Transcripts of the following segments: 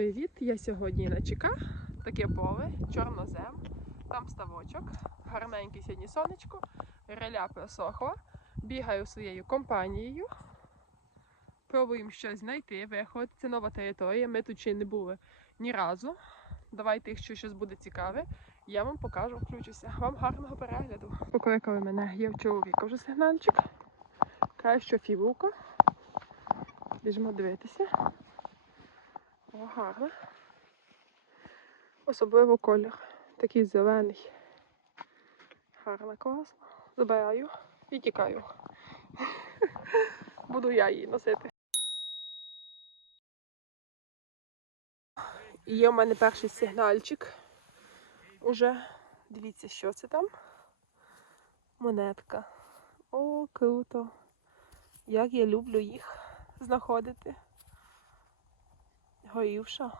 Привіт! Я сьогодні на ЧК. Таке поле, чорнозем, там ставочок, гарненький сьогодні сонечко, реля просохла. Бігаю своєю компанією. Пробуємо щось знайти, виходити. Це нова територія. Ми тут ще не були ні разу. Давайте, якщо щось буде цікаве, я вам покажу, включуся. Вам гарного перегляду. Покликали мене, є в чоловіка вже сигнальчик. Каже, що фігурка. Біжимо дивитися. Гарно. Особливо колір. Такий зелений. Гарно, класно. Забираю і тікаю. Буду я її носити. І є в мене перший сигнальчик. Уже дивіться, що це там. Монетка. О, круто. Як я люблю їх знаходити. Горівша.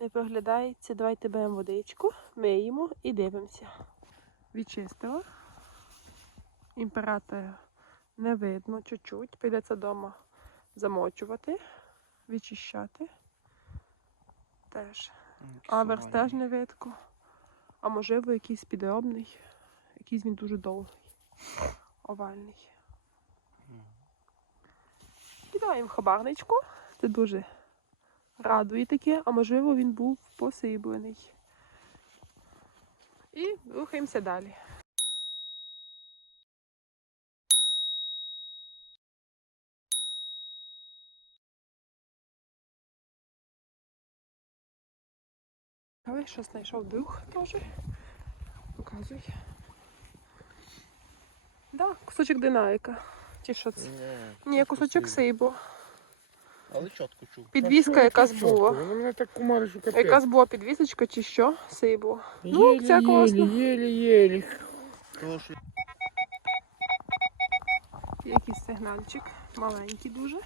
Не проглядається. Давайте беремо водичку, миємо і дивимося. Відчистила. Імператора не видно чуть-чуть. Прийдеться вдома замочувати, відчищати. Теж. Аверс теж не видко. А можливо якийсь підробний. Якийсь він дуже довгий. Овальний. Кидаємо хабарничку. Це дуже радує таке, а можливо він був посиблений. І рухаємося далі. Але що знайшов дух теж. Показуй. Да, кусочок динарика. Чи що це? Ні, кусочок сейбу. Але чітко чув. Підвіска якась була. Воно мене так кумарить, що капець. Якась була підвісочка чи що? Сейбу. Ну, це класно. Єлі, єлі. Того, що Якийсь сигнальчик. Маленький дуже.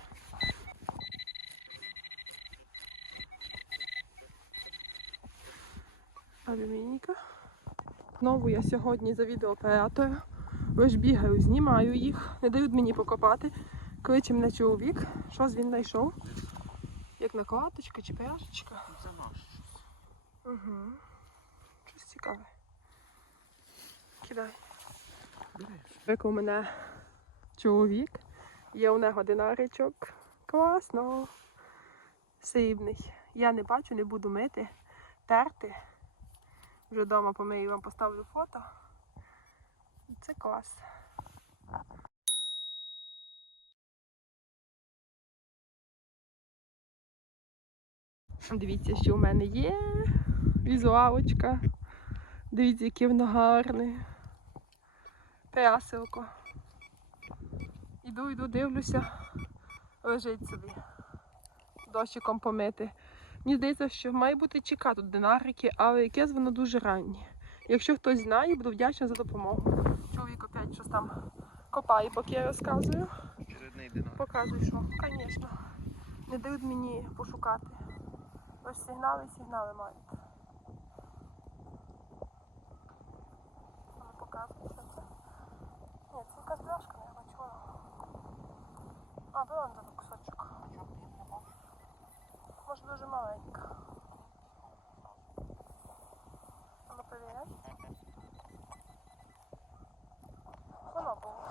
Алюмінійка. Знову я сьогодні за відеооператора. Лиш бігаю, знімаю їх, не дають мені покопати. Кличе мене чоловік. Щось він знайшов. Як накладочка чи пляшечка. це наш. Угу. Щось цікаве. Кидай. Виклав мене чоловік. Є у нього динаричок. Класно. Срібний. Я не бачу, не буду мити, терти. Вже вдома помию вам поставлю фото. Це клас. Дивіться, що у мене є. Візуалочка. Дивіться, яке воно гарне. Пряселко. Іду, йду, дивлюся. Лежить собі. Дощиком помити. Мені здається, що має бути чека тут динарики, але якесь воно дуже раннє. Якщо хтось знає, буду вдячна за допомогу. Чоловік опять щось там копає, поки я розказую. Показуй, що, звісно. Не дають мені пошукати. Ось сигнали, сигнали мають. Показуй, що це. Ні, це якась бляшка, не бачила. А, бронзовий кусочок. Може дуже маленька. А ну перевіряй. Воно було.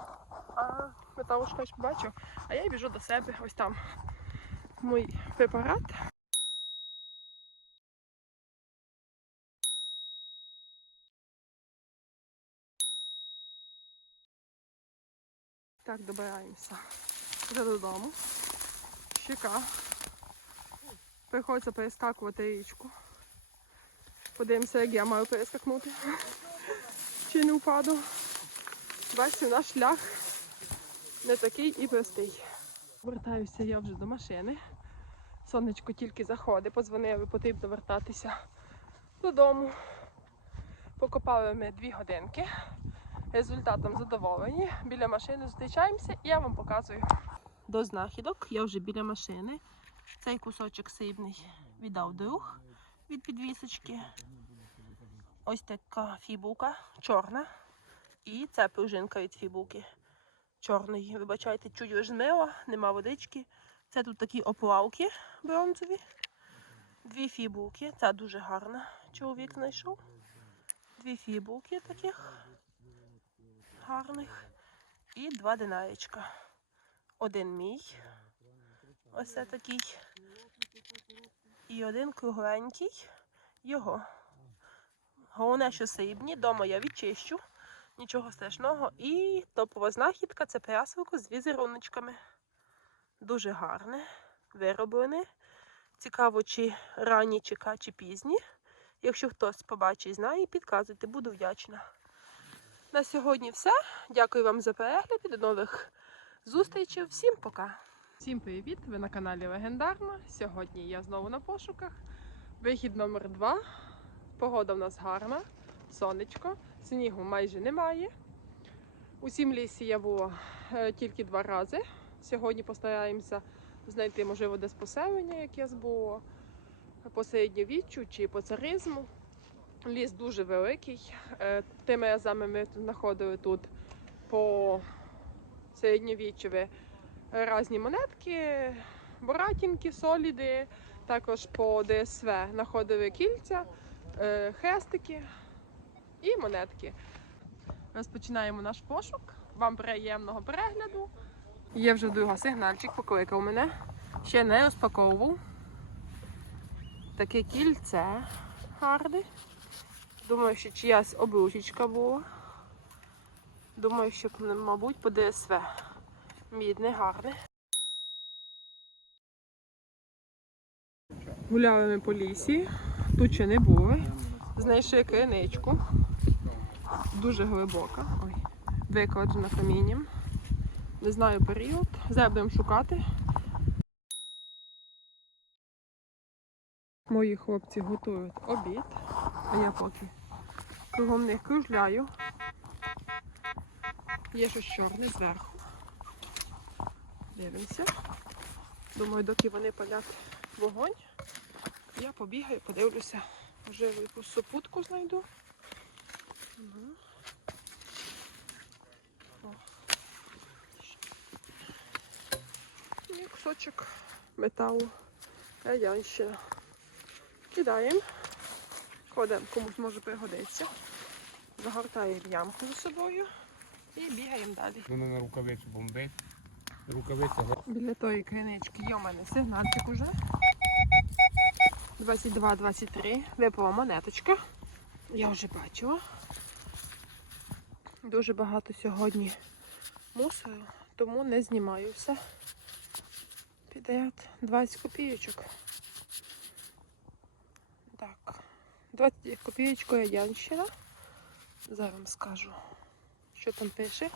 А металушка бачу. А я біжу до себе. Ось там мій препарат. Так, добираємося вже додому. Щека. Приходиться перескакувати річку. Подивимося, як я маю перескакнути. Чи не впаду. Бачите, наш шлях не такий і простий. Вертаюся я вже до машини. Сонечко тільки заходить, подзвонили, потрібно вертатися додому. Покопали ми дві годинки. Результатом задоволені. Біля машини зустрічаємося і я вам показую. До знахідок я вже біля машини. Цей кусочок срібний віддав друг від підвісочки. Ось така фібулка чорна. І це пружинка від фібулки чорної. Вибачайте, чуть розмила, нема водички. Це тут такі оплавки бронзові. Дві фібулки, ця дуже гарна. Чоловік знайшов. Дві фібулки таких гарних. І два динаєчка. Один мій. Ось такий. І один кругленький його. Головне, що срібні. Дома я відчищу. Нічого страшного. І топова знахідка це прясилко з візеруночками. Дуже гарне, вироблене. Цікаво, чи ранні, чи, чи пізні. Якщо хтось побачить знає, підказуйте, буду вдячна. На сьогодні все. Дякую вам за перегляд і до нових зустрічей. Всім пока! Всім привіт! Ви на каналі Легендарна. Сьогодні я знову на пошуках. Вихід номер 2 Погода в нас гарна, сонечко, снігу майже немає. У сім лісі я була е, тільки два рази. Сьогодні постараємося знайти, можливо, десь поселення, яке було по середньовіччю чи по царизму. Ліс дуже великий. Е, Тими разами ми знаходили тут по середньовіччеві різні монетки, боратінки, соліди, також по ДСВ знаходили кільця, е, хрестики і монетки. Розпочинаємо наш пошук. Вам приємного перегляду. Є вже друга сигнальчик, покликав мене. Ще не розпаковував. Таке кільце гарне. Думаю, що чиясь обручечка була. Думаю, що, мабуть, по ДСВ. Мідне, гарне. Гуляли ми по лісі, тут ще не були. Знайшли криничку. Дуже глибока. Ой. Викладена камінням. Не знаю період. Зараз будемо шукати. Мої хлопці готують обід, а я поки кругом них кружляю. Є щось чорне зверху. Дивимося. Думаю, доки вони палять вогонь, я побігаю, подивлюся. Вже якусь супутку знайду. І кусочок металу. Радянщина. Кидаємо. Кладемо, комусь може пригодиться. Загортаємо ямку за собою і бігаємо далі. Воно на рукавицю бомбить. Рукавиця Біля тої кринички є у мене сигнальчик уже. 22-23. Випала монеточка. Я вже бачила. Дуже багато сьогодні мусору, тому не знімаю все. Підряд 20 копійочок. Так. 20 копійочку радянщина. Зараз вам скажу, що там пише.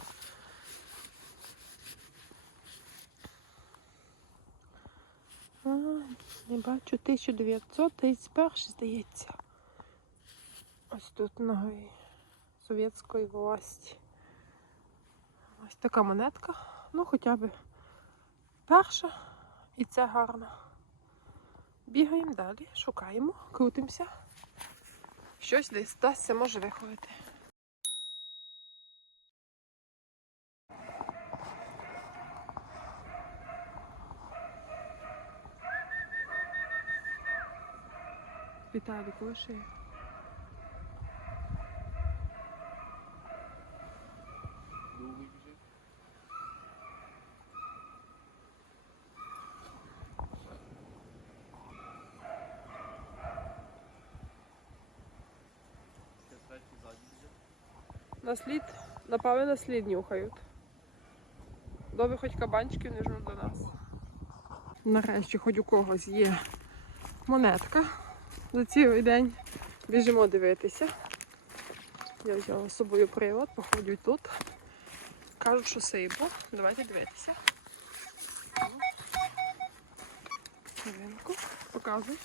А, не бачу 1931, здається. Ось тут нової совєтської власті. Ось така монетка. Ну, хоча б перша. І це гарно. Бігаємо далі, шукаємо, крутимося. Щось десь вдасться, може виходити. Віталік лише. На слід, напевно, на слід нюхають. Добре, хоч кабанчиків не жмуть до нас. Нарешті хоч у когось є монетка за цілий день. Біжимо дивитися. Я взяла з собою прилад, походю тут. Кажуть, що сибло. Давайте дивитися. Хвилинку. Показуй.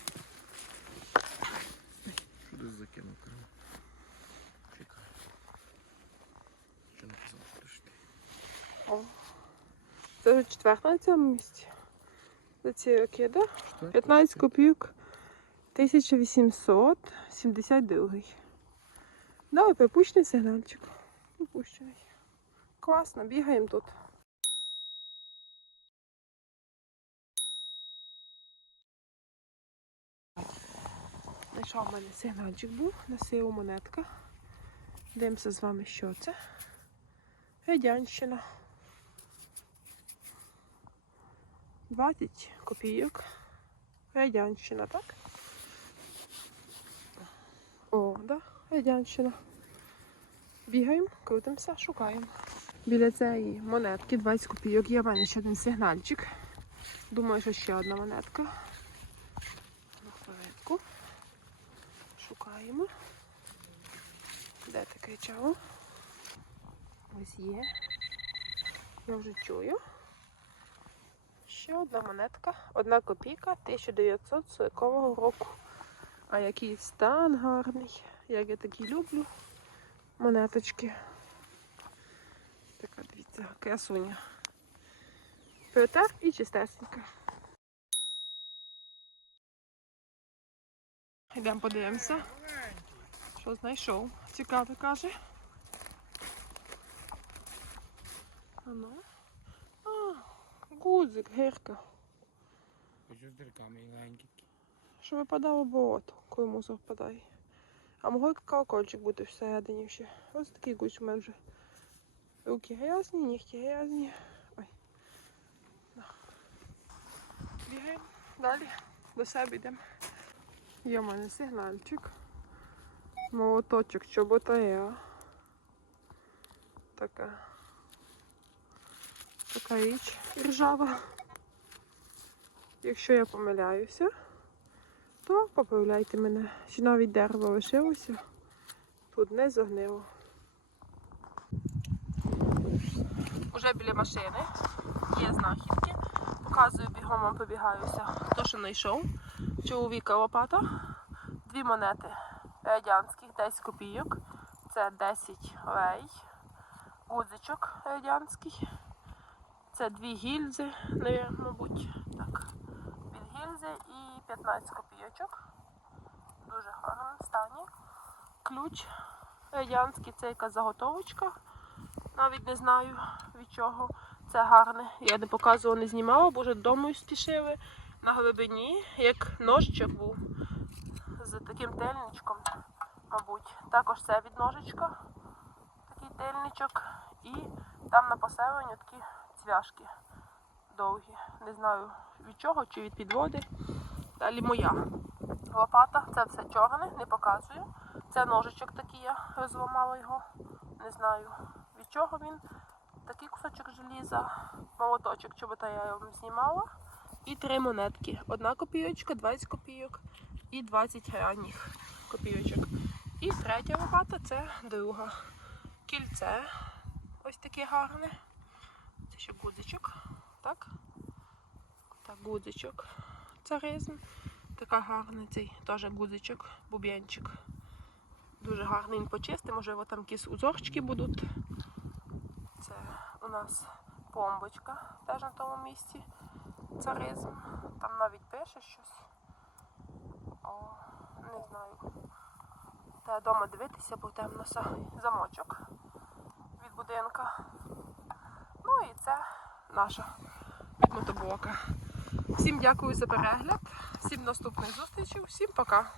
Що десь закинув О. Це вже четверта на цьому місці. За ці роки, да? 15 копійок 1872. Давай припущений сигнальчик. Припущений. Класно, бігаємо тут. Знайшов в мене сигнальчик був, на силу монетка. Дивимося з вами, що це. Радянщина. 20 копійок. Радянщина, так? О, да, радянщина. Бігаємо, крутимося, шукаємо. Біля цієї монетки 20 копійок є в мене ще один сигнальчик. Думаю, що ще одна монетка. На хвилинку. Шукаємо. Де таке чао? Ось є. Я вже чую. Ще одна монетка. Одна копійка 1940 року. А який стан гарний. Як я такі люблю. Монеточки. Така, дивіться, красуня. Петер і чистесенька. Йдемо подивимося. Що знайшов? Цікаве каже. Ану. А, гудзик, гірка. Що з дирками легенькі. Що випадало болото, коли мусор впадає. А мого колокольчик бути всередині ще. Ось такий гусь у мене вже. Руки грязні, нігті грязні. Ой. Бігаємо далі. До себе йдемо. Є в мене сигнальчик. Молоточок чоботаря. Така. Така річ ржава. Якщо я помиляюся, то поправляйте мене. Чи навіть дерево лишилося, тут не загнило. Уже біля машини є знахідки. Показую бігом, вам побігаюся. Хто що знайшов? Чоловіка лопата. Дві монети радянських, 10 копійок. Це 10 лей. Гудзичок радянський. Це дві гільзи, мабуть. Так. Від гільзи і 15 копійочок. Дуже гарно стані. Ключ радянський, це якась заготовочка. Навіть не знаю від чого. Це гарне. Я не показувала, не знімала, бо вже додому спішили на глибині, як ножичок був з таким тельничком, мабуть. Також це від ножичка, такий тельничок. І там на поселенню такі цвяшки довгі. Не знаю від чого, чи від підводи. Далі моя лопата, це все чорне, не показую. Це ножичок такий, я розламала його. Не знаю від чого він. Такий кусочок желіза, молоточок, чобота я вам знімала. І три монетки. Одна копійочка, 20 копійок і 20 ранніх копійочок. І третя лопата це друга. Кільце. Ось таке гарне. Ще гудзичок. Так? Так, гудзичок. Царизм. Така гарна цей теж гудзичок, буб'янчик. Дуже гарний він почистий, можливо, там якісь узорчики будуть. Це у нас пломбочка теж на тому місці. Царизм. Там навіть пише щось. О, не знаю. Треба вдома дивитися, бо темно замочок від будинка. Ну і це наша від мотоблока. Всім дякую за перегляд, всім наступних зустрічей, всім пока.